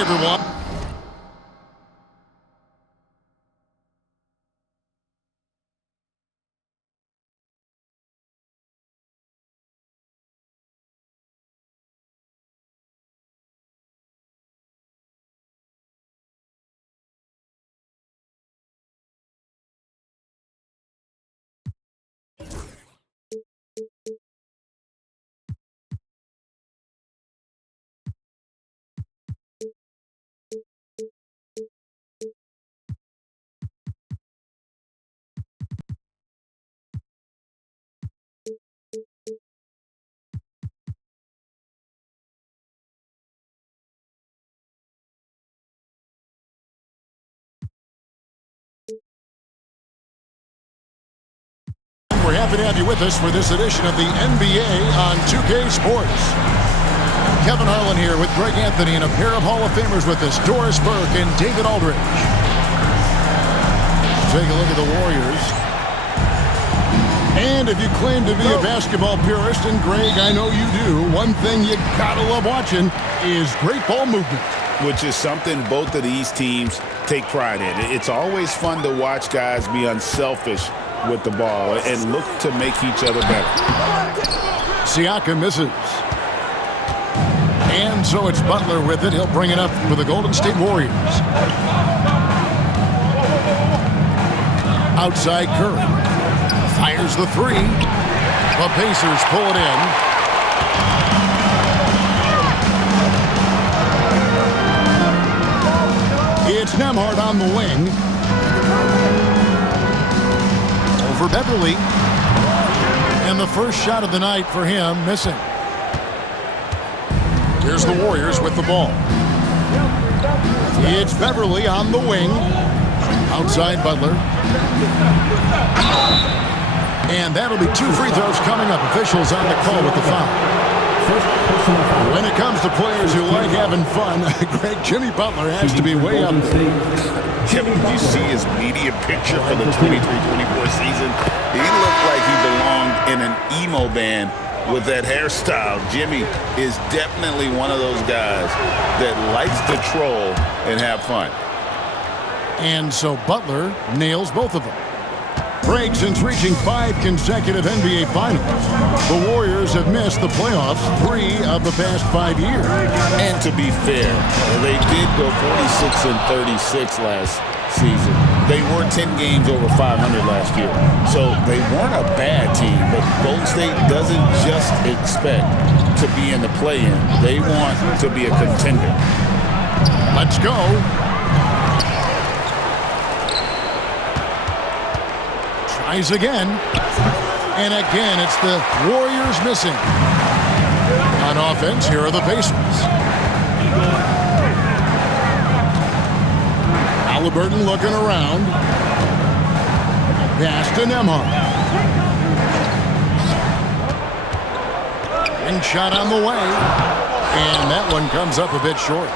Hi, everyone. We're happy to have you with us for this edition of the NBA on 2K Sports. Kevin Harlan here with Greg Anthony and a pair of Hall of Famers with us, Doris Burke and David Aldridge. Take a look at the Warriors. And if you claim to be a basketball purist, and Greg, I know you do, one thing you gotta love watching is great ball movement. Which is something both of these teams take pride in. It's always fun to watch guys be unselfish with the ball and look to make each other better. Siakam misses. And so it's Butler with it. He'll bring it up for the Golden State Warriors. Outside Curry. Fires the three. The Pacers pull it in. It's Nembhard on the wing. For Beverly, and the first shot of the night for him missing. Here's the Warriors with the ball. It's Beverly on the wing. Outside Butler. And that'll be 2 free throws coming up. Officials on the call with the foul. When it comes to players who like having fun, Greg, Jimmy Butler has to be way up there. Kevin, did you see his media picture for the 23-24 season? He looked like he belonged in an emo band with that hairstyle. Jimmy is definitely one of those guys that likes to troll and have fun. And so Butler nails both of them. Greg, since reaching 5 consecutive NBA Finals, the Warriors have missed the playoffs 3 of the past 5 years. And to be fair, they did go 46-36 last season. They were 10 games over 500 last year. So they weren't a bad team, but Golden State doesn't just expect to be in the play-in. They want to be a contender. Let's go. Tries again. And again, it's the Warriors missing. On offense, here are the Pacers. Halliburton looking around. Pass to Nembhard. And shot on the way. And that one comes up a bit short.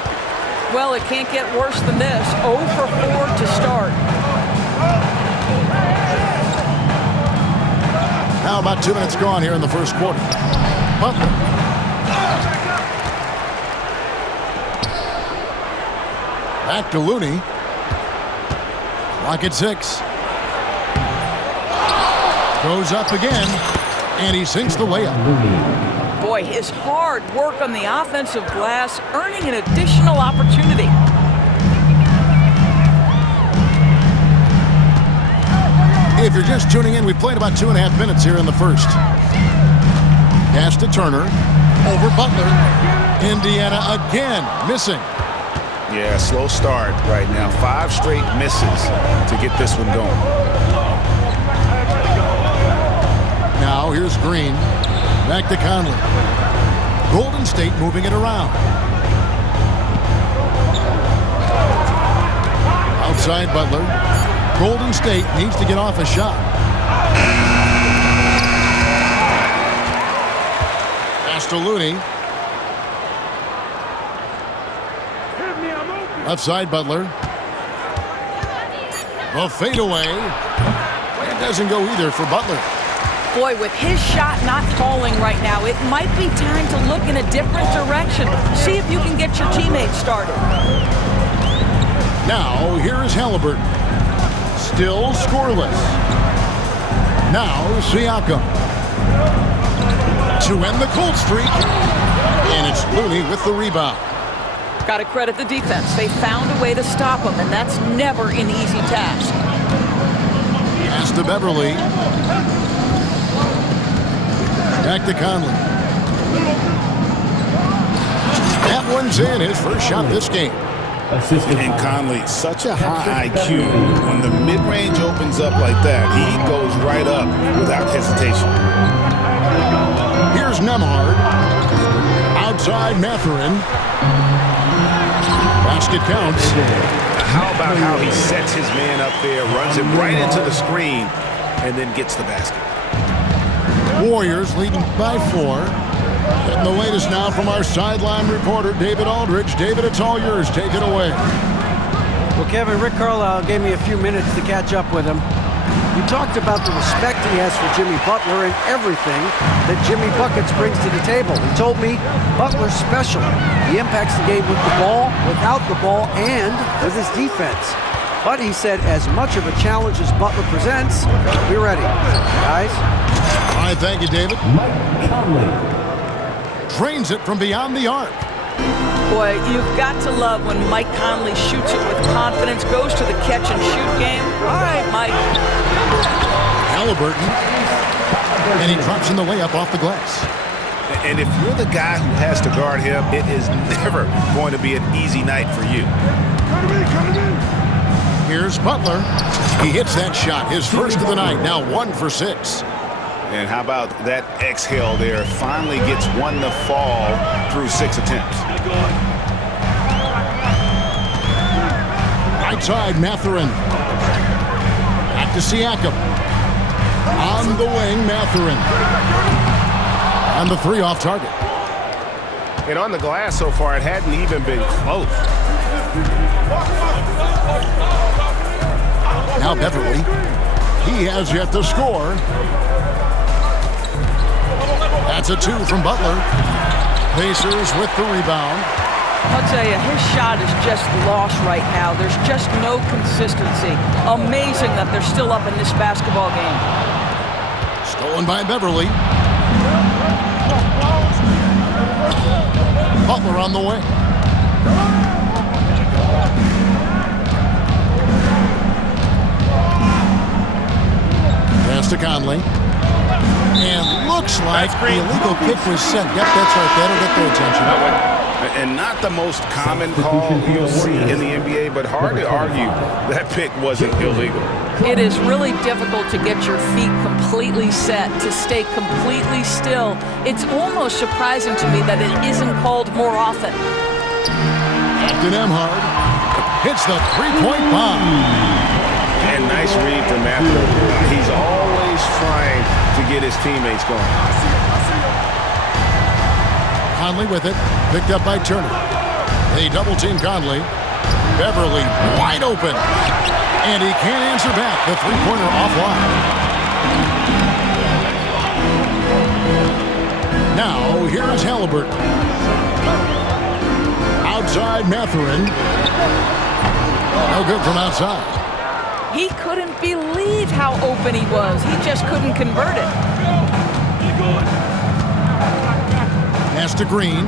Well, it can't get worse than this. 0 for 4 to start. Now about 2 minutes gone here in the first quarter. Butler. Back to Looney. Clock at 6. Goes up again. And he sinks the layup. Boy, his hard work on the offensive glass earning an additional opportunity. If you're just tuning in, we played about 2.5 minutes here in the first. Pass to Turner. Over Butler. Indiana again missing. Yeah, slow start right now. 5 straight misses to get this one going. Now here's Green. Back to Conley. Golden State moving it around. Outside Butler. Golden State needs to get off a shot. Pass to Looney. Left side Butler. The fadeaway. It doesn't go either for Butler. Boy, with his shot not falling right now, it might be time to look in a different direction. See if you can get your teammates started. Now, here is Halliburton. Still scoreless. Now, Siakam. To end the cold streak. And it's Looney with the rebound. Got to credit the defense. They found a way to stop him, and that's never an easy task. Pass to Beverly. Back to Conley. That one's in. His first shot this game. And Conley, such a high IQ. When the mid-range opens up like that, he goes right up without hesitation. Here's Nembhard. Outside Mathurin. Basket counts. How about how he sets his man up there, runs him right into the screen, and then gets the basket. Warriors leading by 4. And the latest now from our sideline reporter, David Aldridge. David, it's all yours. Take it away. Well, Kevin, Rick Carlisle gave me a few minutes to catch up with him. We talked about the respect he has for Jimmy Butler and everything that Jimmy Buckets brings to the table. He told me Butler's special. He impacts the game with the ball, without the ball, and with his defense. But he said as much of a challenge as Butler presents, be ready. Guys? All right, thank you, David. Drains it from beyond the arc. Boy, you've got to love when Mike Conley shoots it with confidence, goes to the catch-and-shoot game. All right, Mike. Halliburton. And he drops in the layup off the glass. And if you're the guy who has to guard him, it is never going to be an easy night for you. Here's Butler. He hits that shot, his first of the night, now 1 for 6. And how about that exhale there? Finally gets one to fall through 6 attempts. Right side, Mathurin. Back to Siakam. On the wing, Mathurin. And the 3 off target. And on the glass so far, it hadn't even been close. Now Beverly. He has yet to score. That's a 2 from Butler. Pacers with the rebound. I'll tell you, his shot is just lost right now. There's just no consistency. Amazing that they're still up in this basketball game. Stolen by Beverly. Butler on the way. Pass to Conley. And looks like the illegal kick was sent. Yep, that's right. That'll get their attention. And not the most common call you'll see in the NBA, but hard to argue that pick wasn't illegal. It is really difficult to get your feet completely set, to stay completely still. It's almost surprising to me that it isn't called more often. Captain Nembhard hits the three-point bomb. And nice read from Matthew. He's always trying to get his teammates going. Conley with it, picked up by Turner. They double-team Conley. Beverly wide open. And he can't answer back. The three-pointer offline. Now, here is Halliburton. Outside Mathurin. No good from outside. He couldn't believe how open he was. He just couldn't convert it. Pass to Green.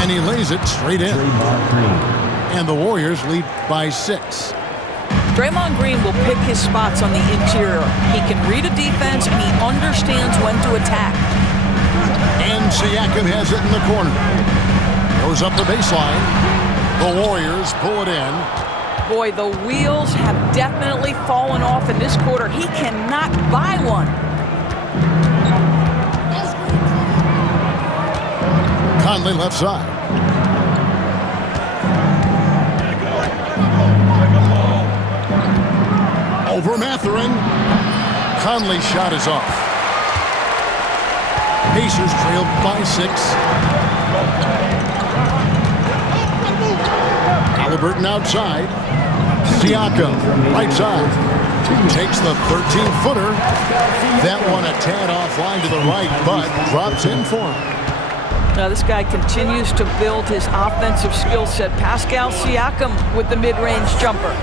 And he lays it straight in. And the Warriors lead by 6. Draymond Green will pick his spots on the interior. He can read a defense and he understands when to attack. And Siakam has it in the corner. Goes up the baseline. The Warriors pull it in. Boy, the wheels have definitely fallen off in this quarter. He cannot buy one. Conley left side. Over Mathurin. Conley's shot is off. Pacers trailed by 6. Halliburton outside. Siakam, right side. Takes the 13-footer. That one a tad offline to the right, but drops in for him. Now this guy continues to build his offensive skill set. Pascal Siakam with the mid-range jumper.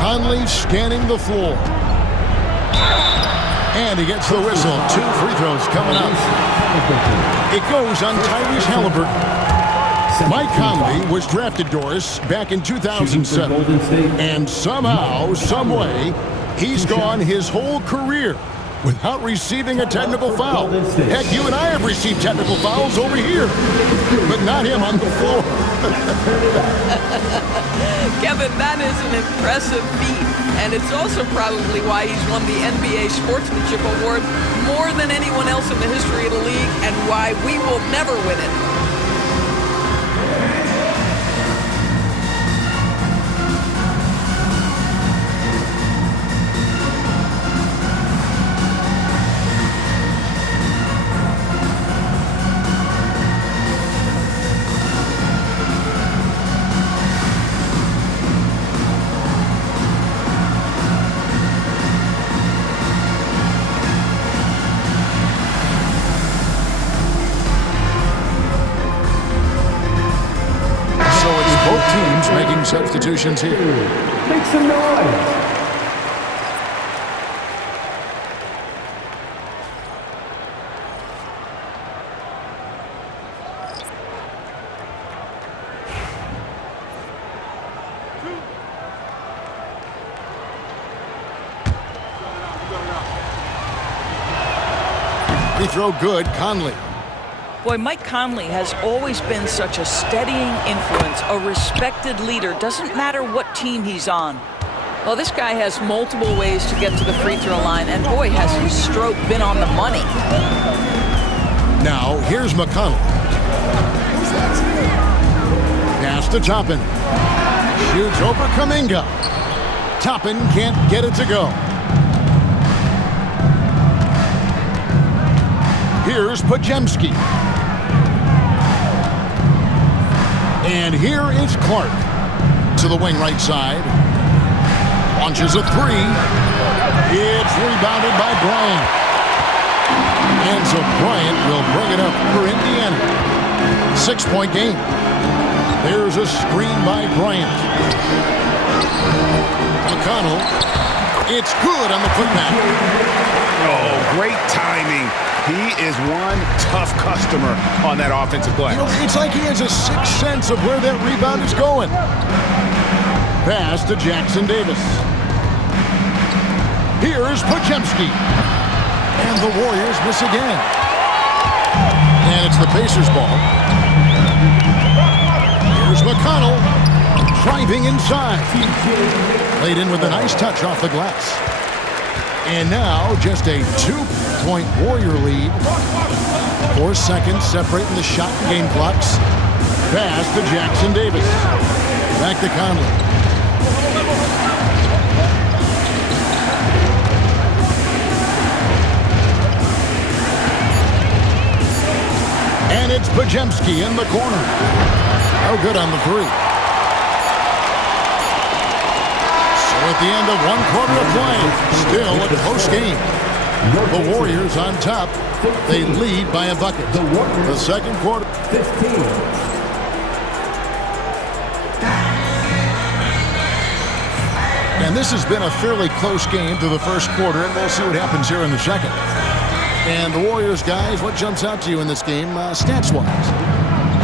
Conley scanning the floor. And he gets the whistle. 2 free throws coming up. It goes on Tyrese Halliburton. Mike Conley was drafted, Doris, back in 2007. And somehow, someway, he's gone his whole career without receiving a technical foul. Heck, you and I have received technical fouls over here, but not him on the floor. Kevin, that is an impressive feat, and it's also probably why he's won the NBA Sportsmanship Award more than anyone else in the history of the league, and why we will never win it. Making substitutions here. Make some noise. Free throw good, Conley. Boy, Mike Conley has always been such a steadying influence, a respected leader. Doesn't matter what team he's on. Well, this guy has multiple ways to get to the free throw line, and boy, has his stroke been on the money. Now, here's McConnell. Pass to Toppin. Shoots over Kuminga. Toppin can't get it to go. Here's Podziemski. And here is Clark to the wing right side. Launches a 3. It's rebounded by Bryant. And so Bryant will bring it up for Indiana. 6-point game. There's a screen by Bryant. McConnell. It's good on the putback. Oh, great timing. He is one tough customer on that offensive glass. You know, it's like he has a sixth sense of where that rebound is going. Pass to Jackson Davis. Here's Podziemski. And the Warriors miss again. And it's the Pacers' ball. Here's McConnell. Driving inside. Laid in with a nice touch off the glass. And now just a 2-point Warrior lead. 4 seconds separating the shot and game clocks. Pass to Jackson Davis. Back to Conley. And it's Podziemski in the corner. Oh, good on the 3. At the end of 1 quarter of play, still a close game. The Warriors on top. They lead by a bucket. The second quarter. 15. And this has been a fairly close game through the first quarter, and we'll see what happens here in the second. And the Warriors, guys, what jumps out to you in this game, stats-wise?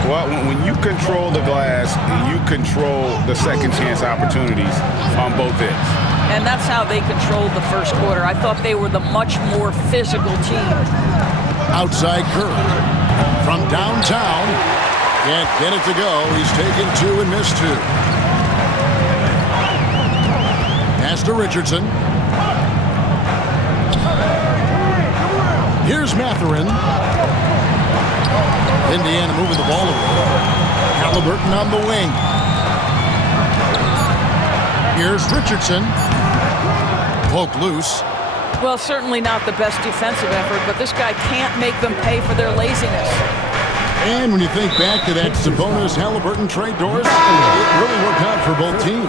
Well, when you control the glass, you control the second chance opportunities on both ends. And that's how they controlled the first quarter. I thought they were the much more physical team. Outside Curry. From downtown. Can't get it to go. He's taken 2 and missed 2. Pass to Richardson. Here's Mathurin. Indiana moving the ball over. Halliburton on the wing. Here's Richardson. Poke loose. Well, certainly not the best defensive effort, but this guy can't make them pay for their laziness. And when you think back to that Sabonis-Halliburton trade, Doris, it really worked out for both teams.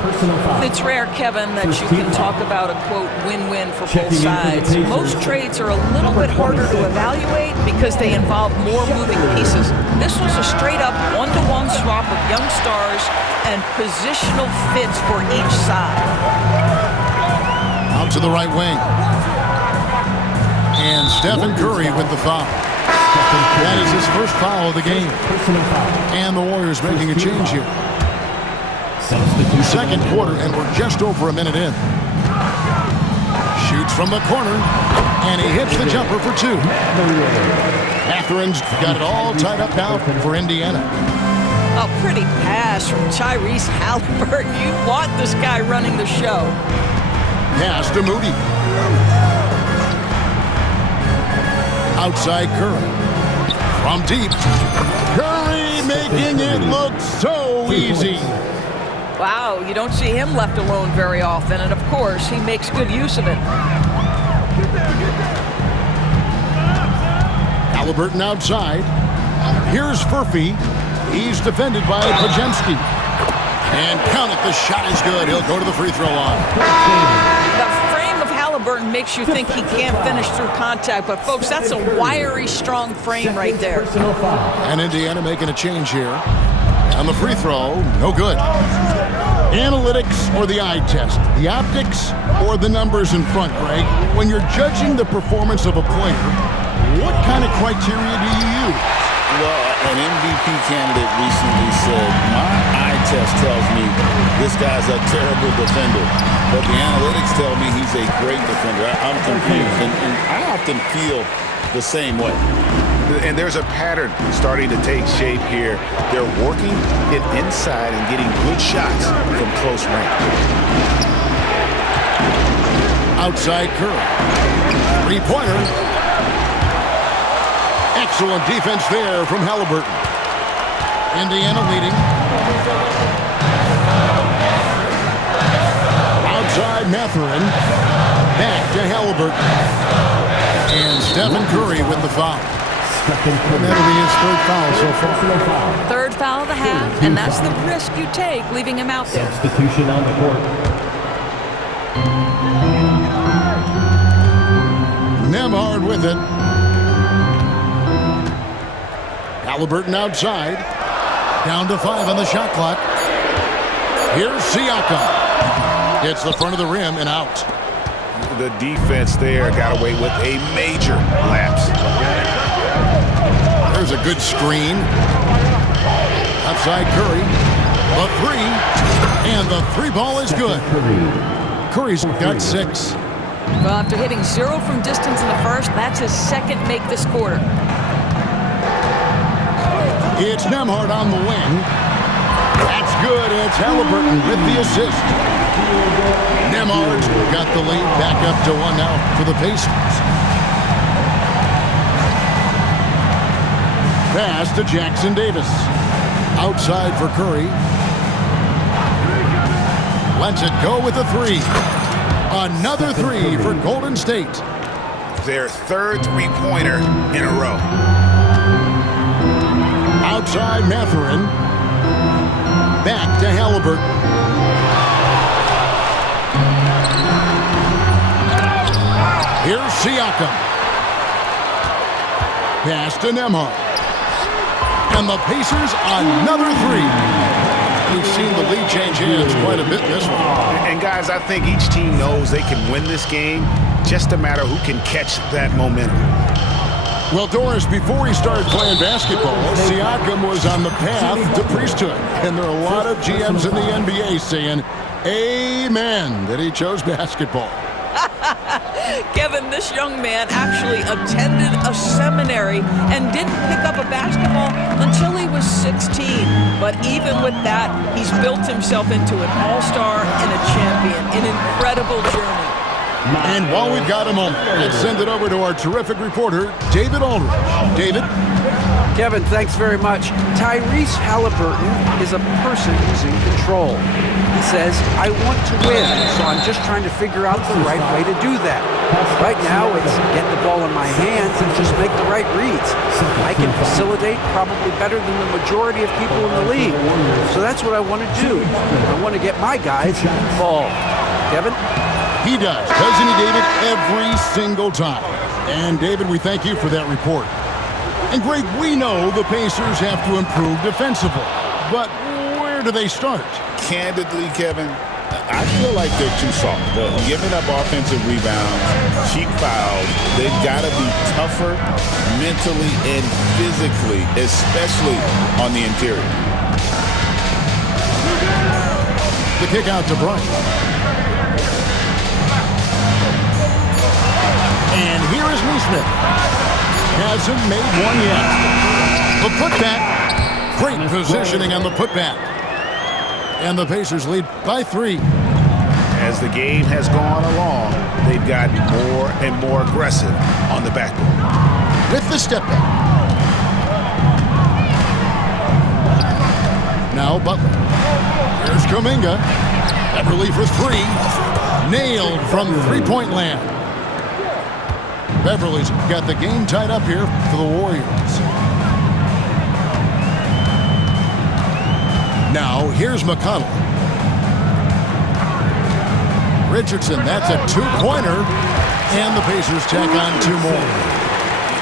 It's rare, Kevin, that you can talk about a, quote, win-win for both sides. Most trades are a little bit harder to evaluate because they involve more moving pieces. This was a straight-up one-to-one swap of young stars and positional fits for each side. Out to the right wing. And Stephen Curry with the foul. That is his first foul of the game. And the Warriors making a change here. Second quarter, and we're just over a minute in. Shoots from the corner, and he hits the jumper for two. Matherin's got it all tied up now for Indiana. A pretty pass from Tyrese Halliburton. You want this guy running the show. Pass to Moody. Outside Curry. From deep. Curry making it look so easy. Wow, you don't see him left alone very often, and of course, he makes good use of it. Halliburton outside. Here's Furphy. He's defended by Podziemski. And count it, the shot is good. He'll go to the free throw line. The frame of Halliburton makes you think he can't finish through contact, but folks, that's a wiry, strong frame right there. And Indiana making a change here. On the free throw, no good. Analytics or the eye test? The optics or the numbers in front, Greg? When you're judging the performance of a player, what kind of criteria do you use? Well, an MVP candidate recently said, my eye test tells me this guy's a terrible defender, but the analytics tell me he's a great defender. I'm confused, and I often feel the same way. And there's a pattern starting to take shape here. They're working it inside and getting good shots from close range. Outside Curry. Three-pointer. Excellent defense there from Halliburton. Indiana leading. Outside Matherin. Back to Halliburton. And Stephen Curry with the foul. And that'll be his third foul so far. Third foul of the half, and that's the risk you take leaving him out there. Substitution on the court. Nembhard with it. Halliburton outside. Down to 5 on the shot clock. Here's Siakam. Hits the front of the rim and out. The defense there got away with a major lapse. There's a good screen. Outside Curry. The three. And the three ball is good. Curry's got 6. Well, after hitting 0 from distance in the first, that's his second make this quarter. It's Nembhard on the wing. That's good. It's Halliburton with the assist. Nembhard's got the lead back up to 1 now for the Pacers. Pass to Jackson Davis. Outside for Curry. Lets it go with a 3. Another 3 for Golden State. Their third three-pointer in a row. Outside Matherin. Back to Halliburton. Here's Siakam. Pass to Nembhard. And the Pacers another 3. We've seen the lead change hands quite a bit in this one. And guys, I think each team knows they can win this game. Just a matter who can catch that momentum. Well, Doris, before he started playing basketball, Siakam was on the path to priesthood. And there are a lot of GMs in the NBA saying, amen, that he chose basketball. Kevin, this young man actually attended a seminary and didn't pick up a basketball until he was 16. But even with that, he's built himself into an all-star and a champion. An incredible journey. And while we've got a moment, let's send it over to our terrific reporter, David Aldridge. David? Kevin, thanks very much. Tyrese Halliburton is a person who's in control. He says, I want to win, so I'm just trying to figure out the right way to do that. Right now, it's get the ball in my hands and just make the right reads. I can facilitate probably better than the majority of people in the league. So that's what I want to do. I want to get my guys involved. Kevin? He does, doesn't he, David? Every single time. And, David, we thank you for that report. And, Greg, we know the Pacers have to improve defensively. But where do they start? Candidly, Kevin, I feel like they're too soft. They're giving up offensive rebounds, cheap fouls. They've got to be tougher mentally and physically, especially on the interior. The kick out to Bryant. And here is Neesmith. Hasn't made one yet. The putback. Great positioning on the putback. And the Pacers lead by 3. As the game has gone along, they've gotten more and more aggressive on the backboard. With the step back. Now Butler. Here's Kuminga. Beverly for 3. Nailed from three-point land. Beverly's got the game tied up here for the Warriors. Now, here's McConnell. Richardson, that's a 2-pointer. And the Pacers tack on 2 more.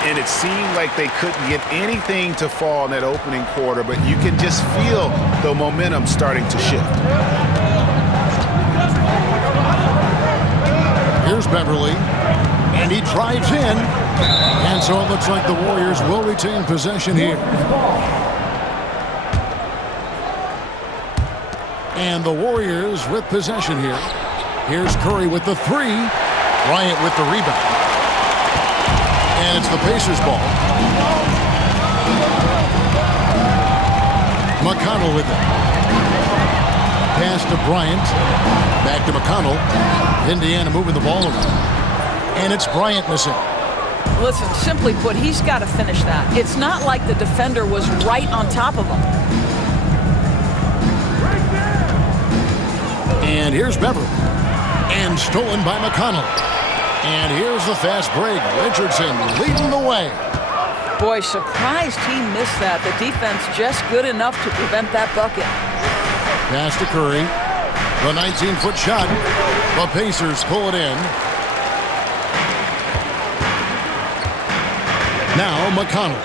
And it seemed like they couldn't get anything to fall in that opening quarter, but you can just feel the momentum starting to shift. Here's Beverly. And he drives in. And so it looks like the Warriors will retain possession here. And the Warriors with possession here. Here's Curry with the 3. Bryant with the rebound. And it's the Pacers ball. McConnell with it. Pass to Bryant. Back to McConnell. Indiana moving the ball around. And it's Bryant missing. Listen, simply put, he's got to finish that. It's not like the defender was right on top of him. And here's Beverly. And stolen by McConnell. And here's the fast break. Richardson leading the way. Boy, surprised he missed that. The defense just good enough to prevent that bucket. Pass to Curry. The 19-foot shot. The Pacers pull it in. Now McConnell.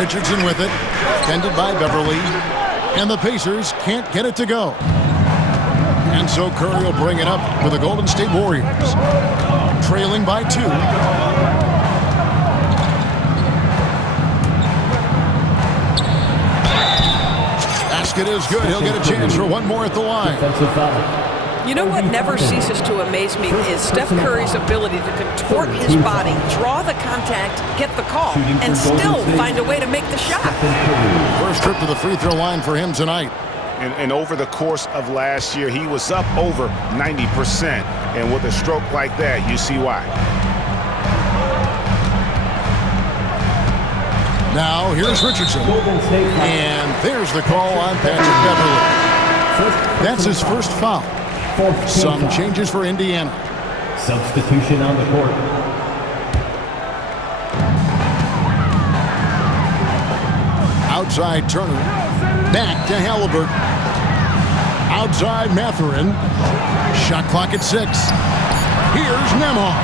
Richardson with it. Tended by Beverly. And the Pacers can't get it to go. And so Curry will bring it up for the Golden State Warriors. Trailing by 2. Basket is good. He'll get a chance for one more at the line. You know what never ceases to amaze me is Steph Curry's ability to contort his body, draw the contact, get the call, and still find a way to make the shot. First trip to the free throw line for him tonight. And over the course of last year, he was up over 90%. And with a stroke like that, you see why. Now, here's Richardson. And there's the call on Patrick Beverly. That's his first foul. Some changes for Indiana. Substitution on the court. Outside Turner. Back to Halliburton. Outside Mathurin. Shot clock at 6. Here's Nembhard.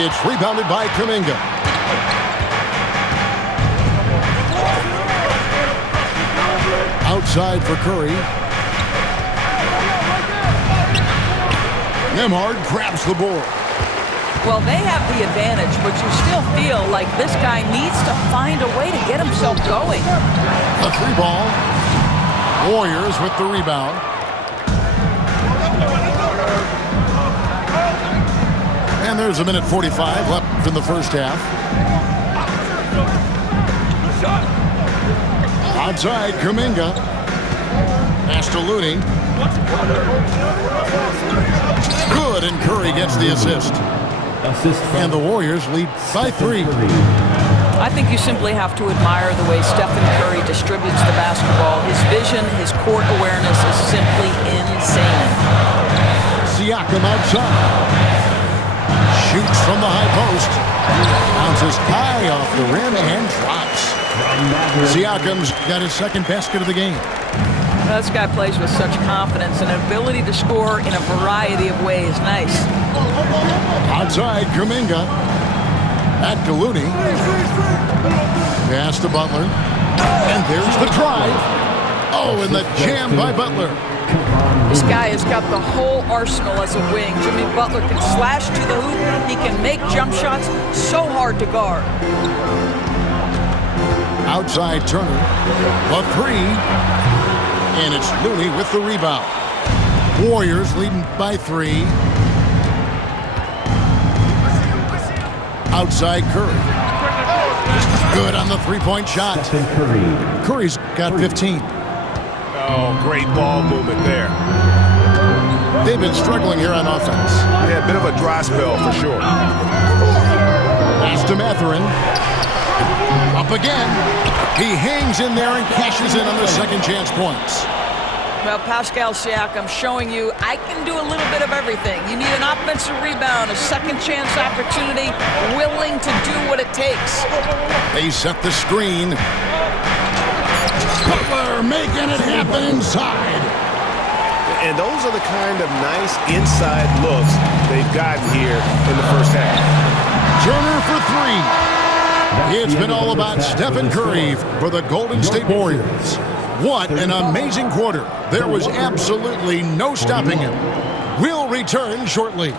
It's rebounded by Kuminga. Outside for Curry. Nembhard grabs the board. Well, they have the advantage, but you still feel like this guy needs to find a way to get himself going. A 3-ball. Warriors with the rebound. And there's a minute 45 left in the first half. Outside, Kuminga. Pass to Looney. Good, and Curry gets the assist. And the Warriors lead by 3. I think you simply have to admire the way Stephen Curry distributes the basketball. His vision, his court awareness is simply insane. Siakam outside. Shoots from the high post. Bounces high off the rim and drops. Siakam's got his second basket of the game. This guy plays with such confidence and an ability to score in a variety of ways. Nice. Outside, Kuminga. Back to Looney. Pass to Butler. And there's the drive. Oh, and the jam by Butler. This guy has got the whole arsenal as a wing. Jimmy Butler can slash to the hoop. He can make jump shots so hard to guard. Outside Turner. The 3. And it's Looney with the rebound. Warriors leading by 3. Outside Curry. Good on the three-point shot. Curry's got 15. Oh, great ball movement there. They've been struggling here on offense. Yeah, a bit of a dry spell for sure. Pass to Mathurin. Up again. He hangs in there and cashes in on the second chance points. Well, Pascal Siakam showing you I can do a little bit of everything. You need an offensive rebound, a second chance opportunity, willing to do what it takes. They set the screen. Butler making it happen inside. And those are the kind of nice inside looks they've gotten here in the first half. Turner for 3. It's been all about Stephen Curry for the Golden State Warriors. What an amazing quarter. There was absolutely no stopping him. We'll return shortly.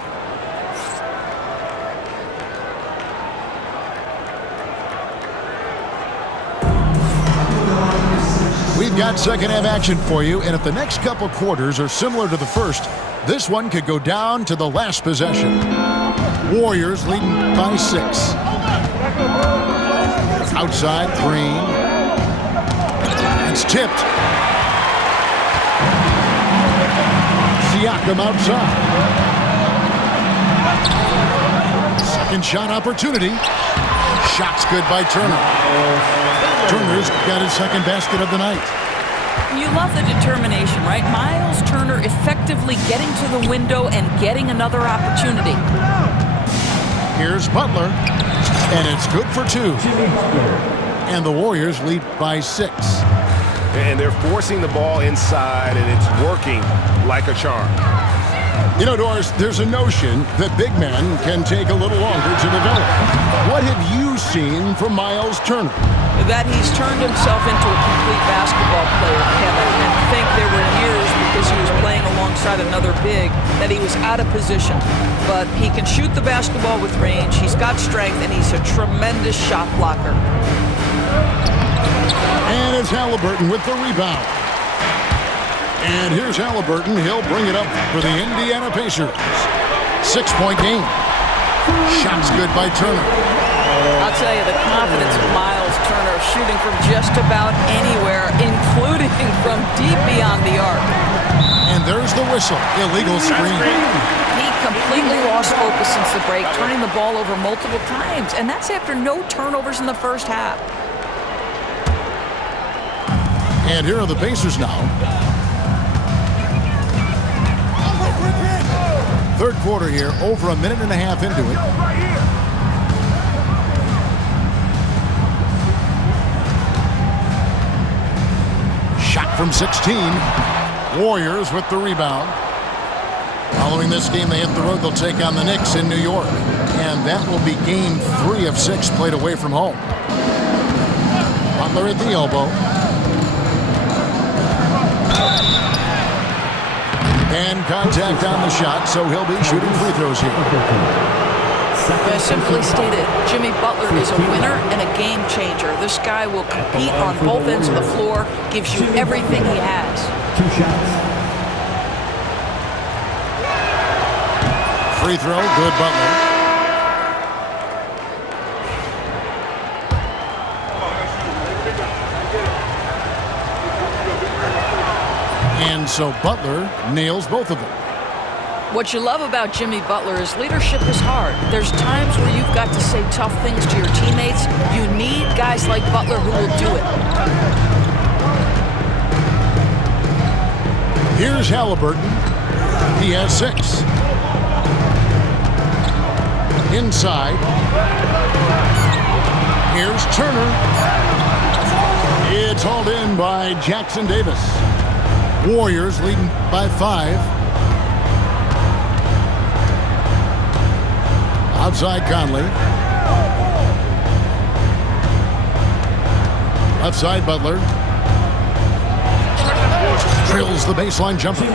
We've got second half action for you, and if the next couple quarters are similar to the first, this one could go down to the last possession. Warriors leading by 6. Outside, Green. It's tipped. Siakam outside. Second shot opportunity. Shot's good by Turner. Turner's got his second basket of the night. You love the determination, right? Miles Turner effectively getting to the window and getting another opportunity. Here's Butler, and it's good for 2. And the Warriors lead by 6. And they're forcing the ball inside, and it's working like a charm. You know, Doris, there's a notion that big men can take a little longer to develop. What have you seen from Miles Turner? That he's turned himself into a complete basketball player, Kevin. And I think there were years, because he was playing alongside another big, that he was out of position. But he can shoot the basketball with range, he's got strength, and he's a tremendous shot blocker. And it's Halliburton with the rebound. And here's Halliburton. He'll bring it up for the Indiana Pacers. 6-point game. Shot's good by Turner. I'll tell you, the confidence of Miles Turner shooting from just about anywhere, including from deep beyond the arc. And there's the whistle. Illegal screen. He completely lost focus since the break, turning the ball over multiple times. And that's after no turnovers in the first half. And here are the Pacers now. Third quarter here, over a minute and a half into it. Shot from 16. Warriors with the rebound. Following this game, they hit the road. They'll take on the Knicks in New York. And that will be game 3 of 6 played away from home. Butler at the elbow. And contact on the shot, so he'll be shooting free throws here. Simply stated, Jimmy Butler is a winner and a game changer. This guy will compete on both ends of the floor, gives you everything he has. 2 shots. Free throw, good Butler. And so Butler nails both of them. What you love about Jimmy Butler is leadership is hard. There's times where you've got to say tough things to your teammates. You need guys like Butler who will do it. Here's Halliburton. He has 6. Inside. Here's Turner. It's hauled in by Jackson Davis. Warriors leading by 5. Outside Conley. Left side Butler. Drills the baseline jumper.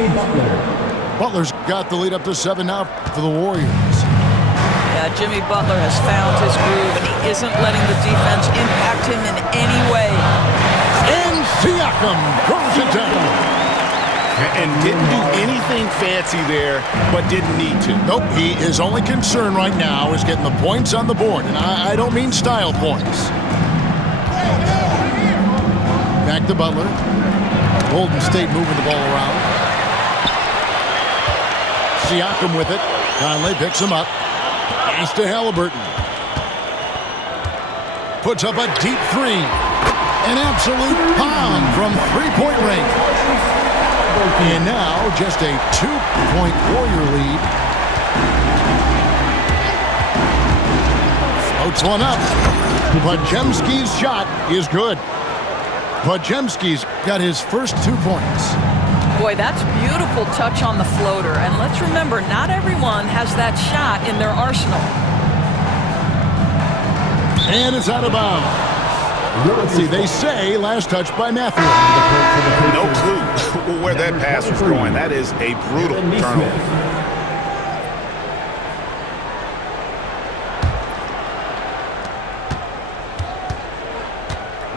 Butler's got the lead up to 7 now for the Warriors. Yeah, Jimmy Butler has found his groove, and he isn't letting the defense impact him in any way. And Siakam throws it down. And didn't do anything fancy there, but didn't need to. Nope, he is only concern right now is getting the points on the board, and I don't mean style points. Back to Butler. Golden State moving the ball around. Siakam with it. Conley picks him up. Pass to Halliburton. Puts up a deep 3. An absolute bomb from three-point range. And now just a 2-point Warrior lead. Floats one up. Podziemski's shot is good. Podziemski's got his first 2 points. Boy, that's beautiful touch on the floater. And let's remember, not everyone has that shot in their arsenal. And it's out of bounds. Let's see, they say last touch by Matthew. No clue where that pass was going. That is a brutal turnover.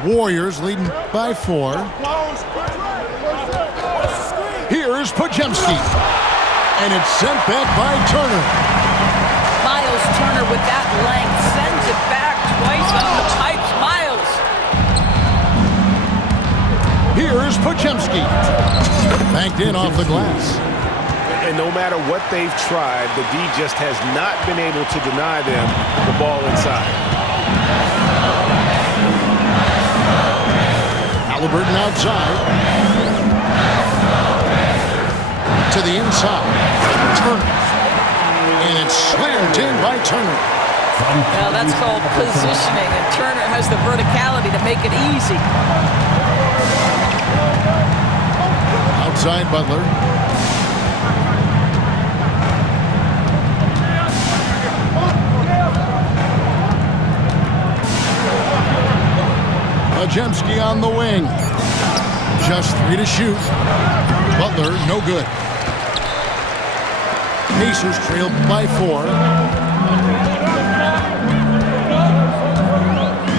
Warriors leading by 4. Here's Podziemski. And it's sent back by Turner. Miles Turner with that length sends it back twice on the pipes. Miles. Here's Podziemski. Banked in off the glass. And no matter what they've tried, the D just has not been able to deny them the ball inside. Halliburton outside. To the inside. Turner. And it's slammed in by Turner. Now that's called positioning, and Turner has the verticality to make it easy. Outside Butler. Podziemski on the wing. Just 3 to shoot. Butler, no good. Pacers trailed by 4.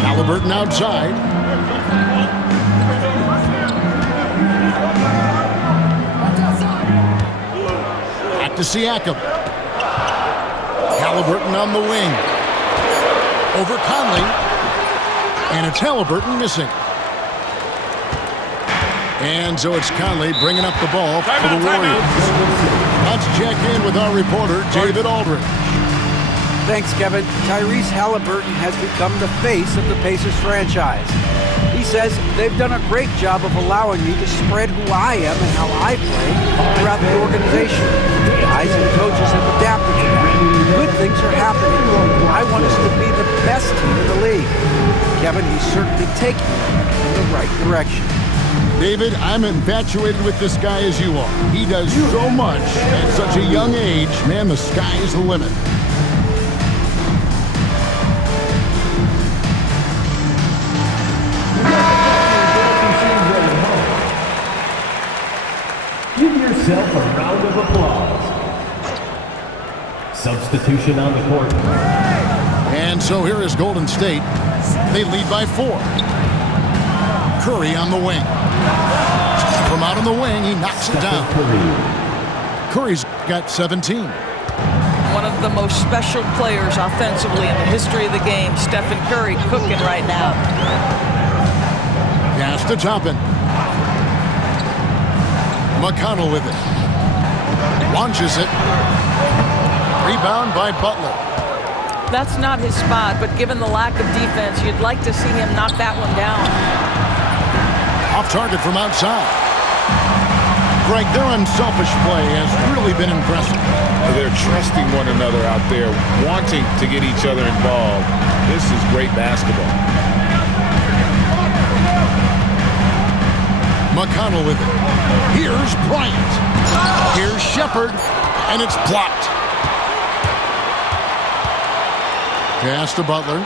Halliburton outside. Back to Siakam. Halliburton on the wing. Over Conley. And it's Halliburton missing. And so it's Conley bringing up the ball for the Warriors. Let's check in with our reporter, David Aldridge. Thanks, Kevin. Tyrese Halliburton has become the face of the Pacers franchise. He says they've done a great job of allowing me to spread who I am and how I play throughout the organization. Guys and coaches have adapted to that. Good things are happening. I want us to be the best team in the league. Kevin, he's certainly taking it in the right direction. David, I'm infatuated with this guy as you are. He does so much at such a young age. Man, the sky is the limit. Give yourself a round of applause. Substitution on the court. And so here is Golden State. They lead by 4. Curry on the wing. From out on the wing, he knocks it down. Curry's got 17. One of the most special players offensively in the history of the game, Stephen Curry, cooking right now. Pass to Toppin. McConnell with it. Launches it. Rebound by Butler. That's not his spot, but given the lack of defense, you'd like to see him knock that one down. Off target from outside. Greg, their unselfish play has really been impressive. They're trusting one another out there, wanting to get each other involved. This is great basketball. McConnell with it. Here's Bryant. Here's Shepard, and it's blocked. Pass to Butler.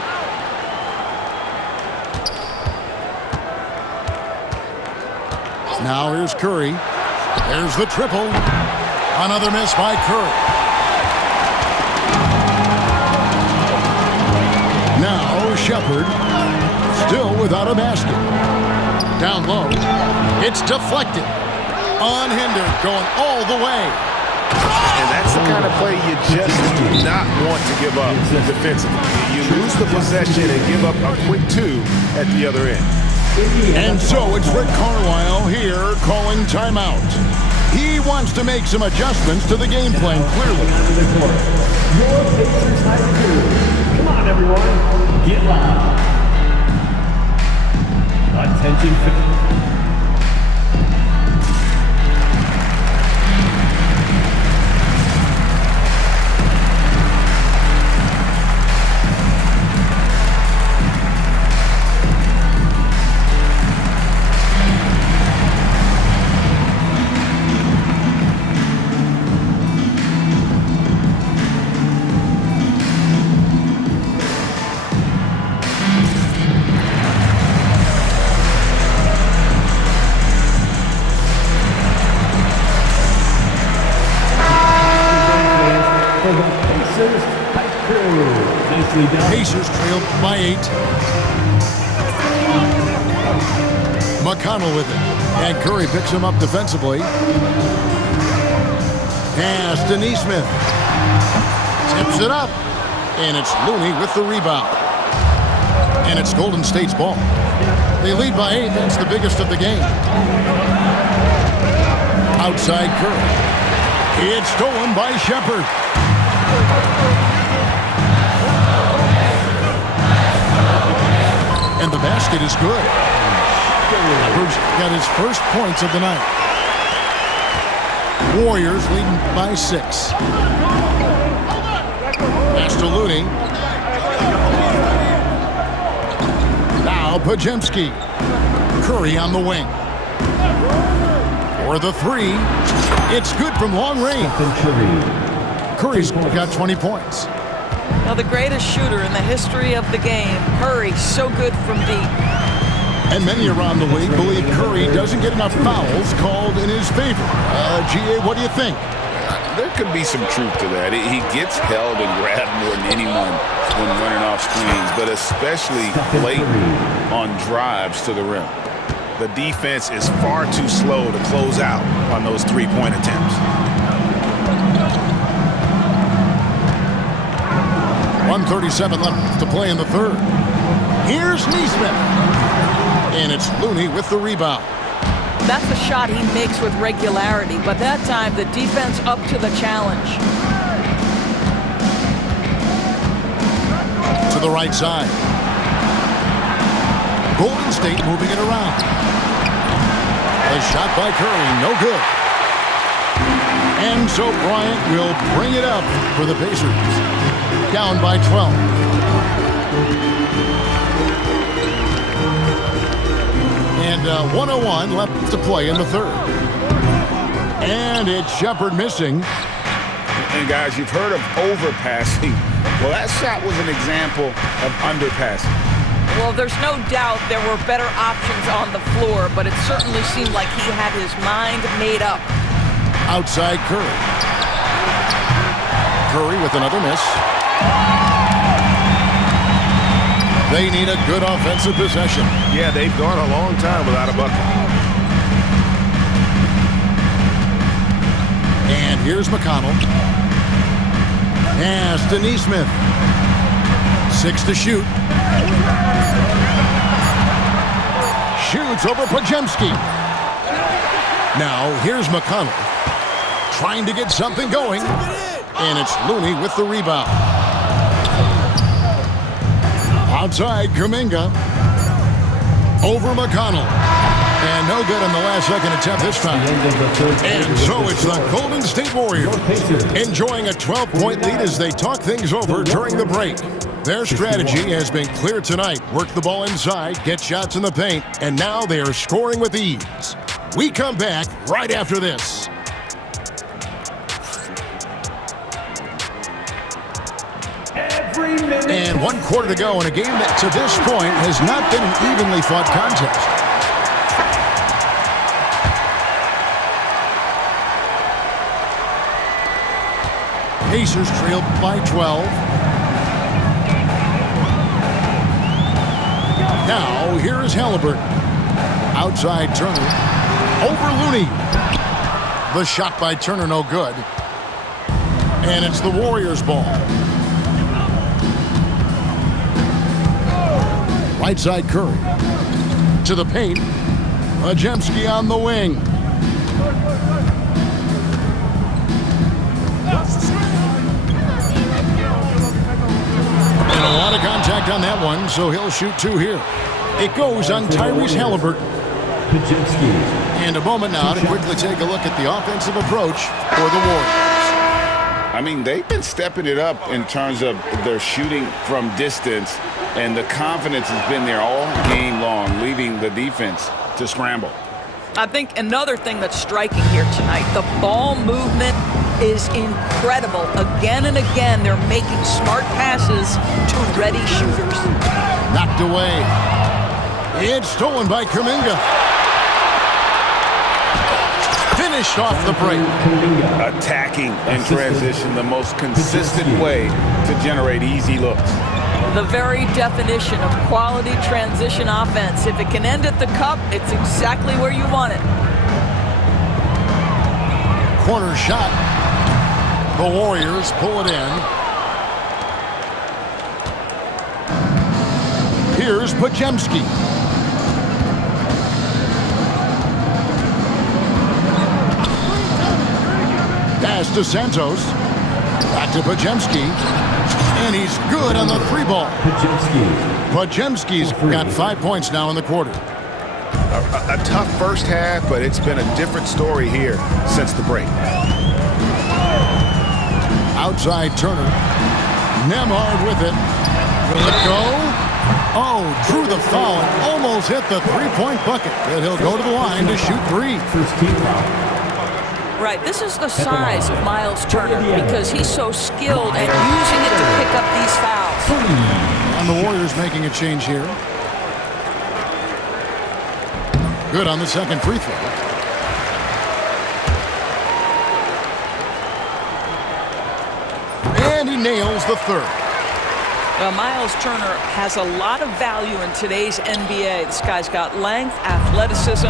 Now here's Curry. There's the triple. Another miss by Curry. Now Shepard, still without a basket. Down low. It's deflected. Unhindered, going all the way. And that's the kind of play you just do not want to give up defensively. You lose the possession and give up a quick two at the other end. And so it's Rick Carlisle here calling timeout. He wants to make some adjustments to the game plan, clearly. Your Pacers High. Come on, everyone. Get loud. Attention fans. Pacers trailed by 8. McConnell with it. And Curry picks him up defensively. Pass to Nesmith. Tips it up. And it's Looney with the rebound. And it's Golden State's ball. They lead by 8. That's the biggest of the game. Outside Curry. It's stolen by Shepard. And the basket is good. Shepard's got his first points of the night. Warriors leading by 6. Pass to Looney. Now Podziemski. Curry on the wing. For the 3. It's good from long range. Curry's got 20 points. Now the greatest shooter in the history of the game, Curry, so good from deep. And many around the league believe Curry doesn't get enough fouls called in his favor. GA, what do you think? There could be some truth to that. He gets held and grabbed more than anyone when running off screens, but especially late on drives to the rim. The defense is far too slow to close out on those three-point attempts. 1:37 left to play in the third. Here's Nesmith. And it's Looney with the rebound. That's a shot he makes with regularity, but that time the defense up to the challenge. To the right side. Golden State moving it around. A shot by Curry, no good. And so Bryant will bring it up for the Pacers. Down by 12. And 1:01 left to play in the third. And it's Shepard missing. And guys, you've heard of overpassing. Well, that shot was an example of underpassing. Well, there's no doubt there were better options on the floor, but it certainly seemed like he had his mind made up. Outside Curry. Curry with another miss. They need a good offensive possession. Yeah, they've gone a long time without a bucket. And here's McConnell. Pass to Nesmith. 6 to shoot. Shoots over Podziemski. Now, here's McConnell trying to get something going. And it's Looney with the rebound. Outside, Kuminga. Over McConnell. And no good on the last second attempt this time. And so it's the Golden State Warriors enjoying a 12-point lead as they talk things over during the break. Their strategy has been clear tonight. Work the ball inside, get shots in the paint, and now they are scoring with ease. We come back right after this. And 1 quarter to go in a game that to this point has not been an evenly fought contest. Pacers trailed by 12. Now, here is Halliburton. Outside Turner. Over Looney. The shot by Turner, no good. And it's the Warriors' ball. Right side Curry. To the paint. Podziemski on the wing. And a lot of contact on that one, so he'll shoot 2 here. It goes on Tyrese Halliburton. And a moment now to quickly take a look at the offensive approach for the Warriors. I mean, they've been stepping it up in terms of their shooting from distance, and the confidence has been there all game long, leaving the defense to scramble. I think another thing that's striking here tonight, the ball movement is incredible. Again and again, they're making smart passes to ready shooters. Knocked away. It's stolen by Kuminga. Finished off the break. Attacking in transition, the most consistent way to generate easy looks. The very definition of quality transition offense. If it can end at the cup, it's exactly where you want it. Corner shot. The Warriors pull it in. Here's Podziemski. Pass to Santos. Back to Podziemski. And he's good on the 3 ball. Podziemski's got 5 points now in the quarter. A tough first half, but it's been a different story here since the break. Outside Turner. Nembhard with it. Will it go? Oh, drew the foul and almost hit the 3-point bucket. But he'll go to the line to shoot 3. Right, this is the size of Miles Turner because he's so skilled at using it to pick up these fouls. And the Warriors making a change here. Good on the second free throw. And he nails the third. Well, Miles Turner has a lot of value in today's NBA. This guy's got length, athleticism,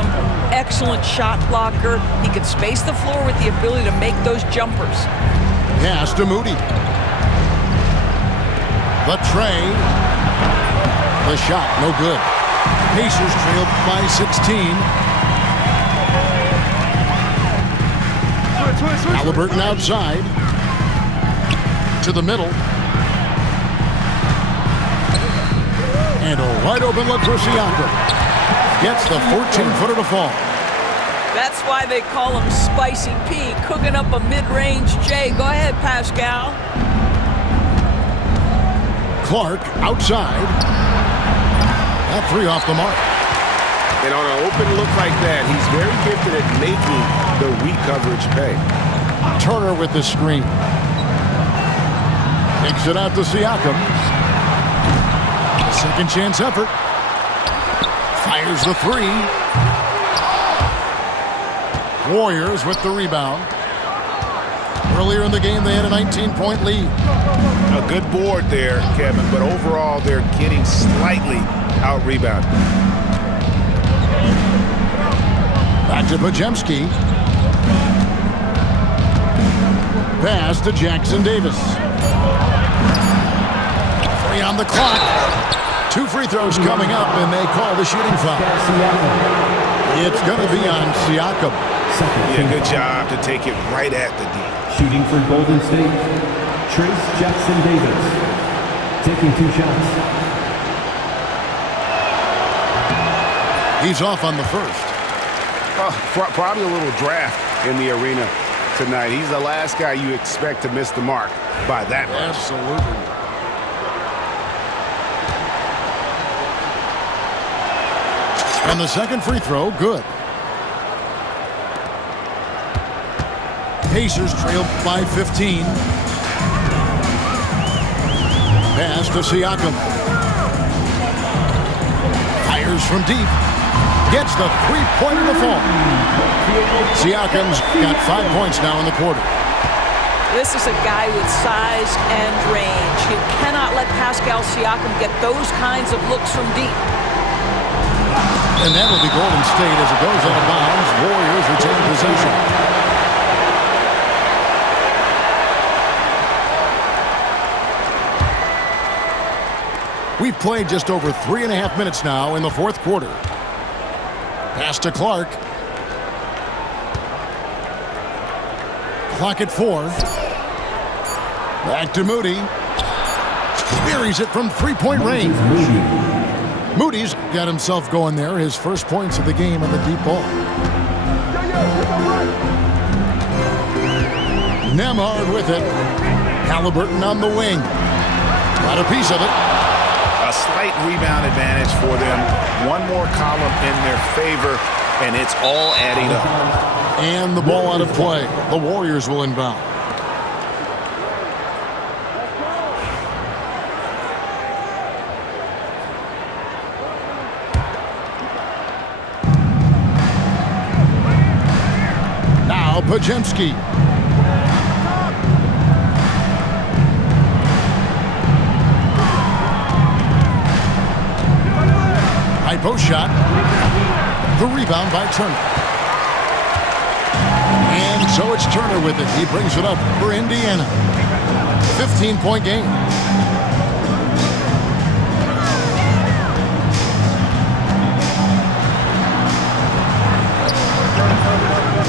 excellent shot blocker. He can space the floor with the ability to make those jumpers. Pass to Moody. The tray. The shot, no good. Pacers trailed by 16. Halliburton outside. To the middle. And a wide open look for Siakam. Gets the 14-footer to fall. That's why they call him Spicy P, cooking up a mid-range J. Go ahead, Pascal. Clark outside. That 3 off the mark. And on an open look like that, he's very gifted at making the weak coverage pay. Turner with the screen. Takes it out to Siakam. Second chance effort. Fires the 3. Warriors with the rebound. Earlier in the game, they had a 19-point lead. A good board there, Kevin, but overall, they're getting slightly out-rebounded. Back to Podziemski. Pass to Jackson Davis. 3 on the clock. 2 free throws coming up, and they call the shooting foul. It's going to be on Siakam. Second. Yeah, good job to take it right at the D. Shooting for Golden State, Trace Jackson Davis. Taking 2 shots. He's off on the first. Probably a little draft in the arena tonight. He's the last guy you expect to miss the mark by that much. Absolutely. And the second free throw, good. Pacers trail by 15. Pass to Siakam. Fires from deep. Gets the three-pointer to fall. Siakam's got 5 points now in the quarter. This is a guy with size and range. You cannot let Pascal Siakam get those kinds of looks from deep. And that will be Golden State as it goes out of bounds. Warriors retain possession. We've played just over 3.5 minutes now in the fourth quarter. Pass to Clark. Clock at 4. Back to Moody. Buries it from three-point range. Moody's got himself going there. His first points of the game on the deep ball. Nembhard with it. Halliburton on the wing. Got a piece of it. A slight rebound advantage for them. One more column in their favor, and it's all adding up. And the ball out of play. The Warriors will inbound. Now Podziemski. High post shot. The rebound by Turner. And so it's Turner with it. He brings it up for Indiana. 15-point game.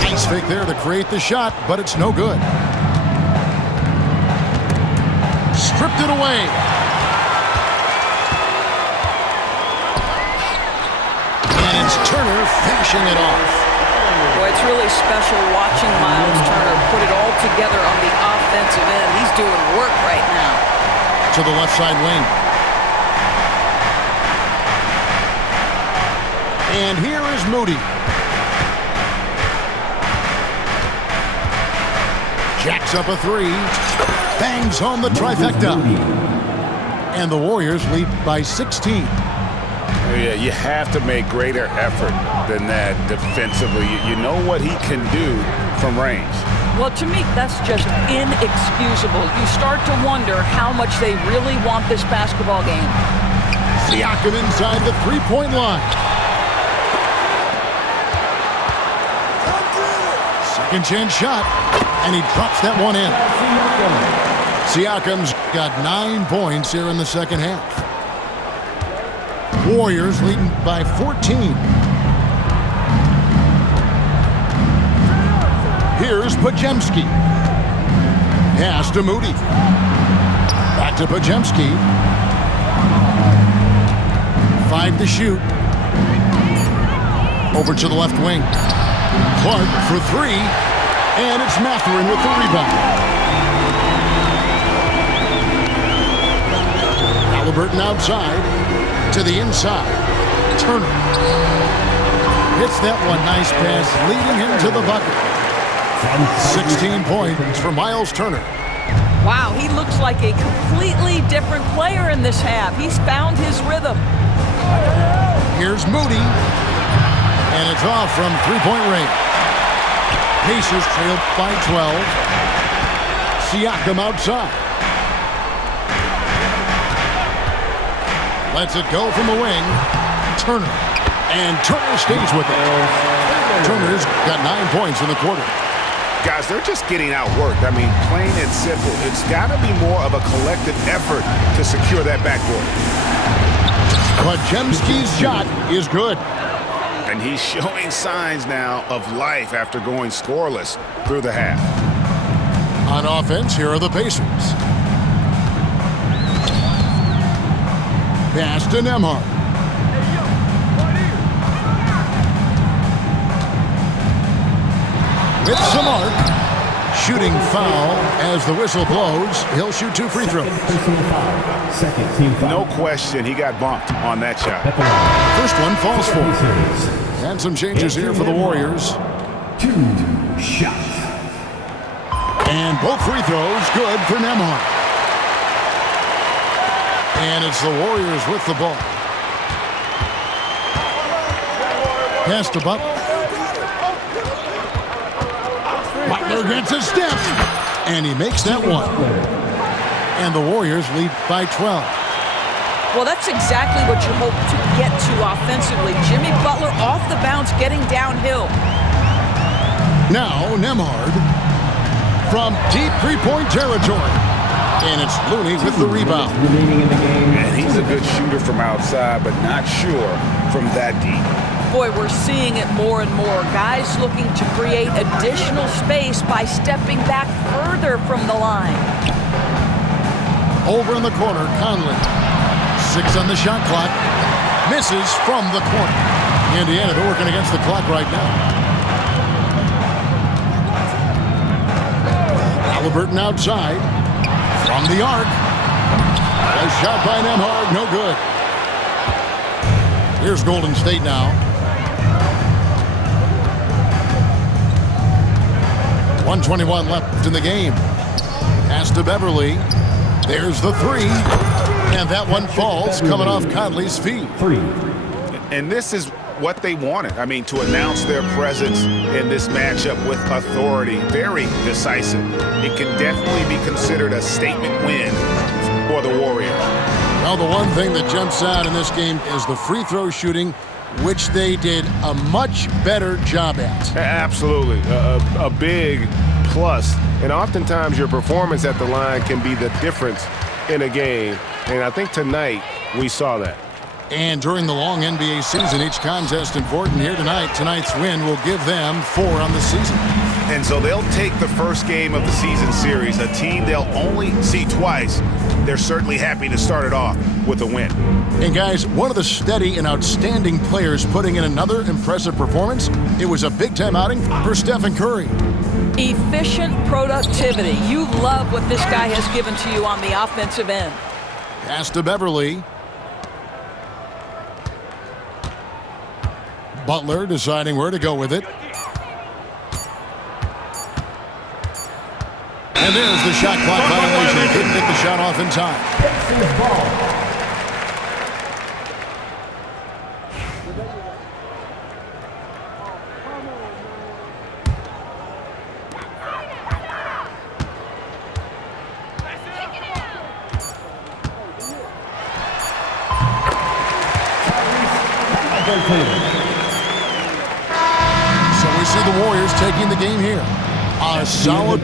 Nice fake there to create the shot, but it's no good. Stripped it away. And it's Turner finishing it off. Boy, it's really special watching Miles Turner put it all together on the offensive end. He's doing work right now. To the left side wing. And here is Moody. Jacks up a 3. Bangs home the trifecta. And the Warriors lead by 16. Yeah, you have to make greater effort than that defensively. You know what he can do from range. Well, to me, that's just inexcusable. You start to wonder how much they really want this basketball game. Siakam inside the three-point line. Second chance shot, and he drops that one in. Siakam's got 9 points here in the second half. Warriors leading by 14. Here's Podziemski. Pass to Moody. Back to Podziemski. 5 to shoot. Over to the left wing. Clark for 3. And it's Mathurin with the rebound. Halliburton outside. To the inside. Turner. Hits that one. Nice pass, leading him to the bucket. 16 points for Miles Turner. Wow, he looks like a completely different player in this half. He's found his rhythm. Here's Moody. And it's off from three-point range. Pacers trail by 12. Siakam outside. Lets it go from the wing. Turner. And Turner stays with it. Turner's got 9 points in the quarter. Guys, they're just getting outworked. I mean, plain and simple. It's got to be more of a collective effort to secure that backboard. Podziemski's shot is good. And he's showing signs now of life after going scoreless through the half. On offense, here are the Pacers. Pass to Nembhard. With some arc. Shooting foul as the whistle blows. He'll shoot 2 free throws. Second team foul. No question, he got bumped on that shot. First one falls for. And some changes here for the Warriors. 2 shots. And both free throws good for Nembhard. And it's the Warriors with the ball. Pass to Butler. Butler gets a step. And he makes that one. And the Warriors lead by 12. Well, that's exactly what you hope to get to offensively. Jimmy Butler off the bounce, getting downhill. Now Nembhard from deep three-point territory. And it's Looney with the rebound. Remaining in the game. And he's a good shooter from outside, but not sure from that deep. Boy, we're seeing it more and more. Guys looking to create additional space by stepping back further from the line. Over in the corner, Conley. 6 on the shot clock. Misses from the corner. Indiana working against the clock right now. Halliburton outside. From the arc. A shot by Nembhard, no good. Here's Golden State now. 1:21 left in the game. Pass to Beverly. There's the 3. And that one falls coming off Conley's feet. 3. And this is what they wanted. I mean, to announce their presence in this matchup with authority. Very decisive. It can definitely be considered a statement win for the Warriors. Well, the one thing that jumps out in this game is the free throw shooting, which they did a much better job at. Absolutely. A big plus. And oftentimes your performance at the line can be the difference in a game. And I think tonight we saw that. And during the long NBA season, each contest important here tonight. Tonight's win will give them 4 on the season. And so they'll take the first game of the season series, a team they'll only see twice. They're certainly happy to start it off with a win. And guys, one of the steady and outstanding players putting in another impressive performance. It was a big-time outing for Stephen Curry. Efficient productivity. You love what this guy has given to you on the offensive end. Pass to Beverly. Butler deciding where to go with it. And there's the shot clock violation. Couldn't get the shot off in time. Pacers ball. So we see the Warriors taking the game here. A solid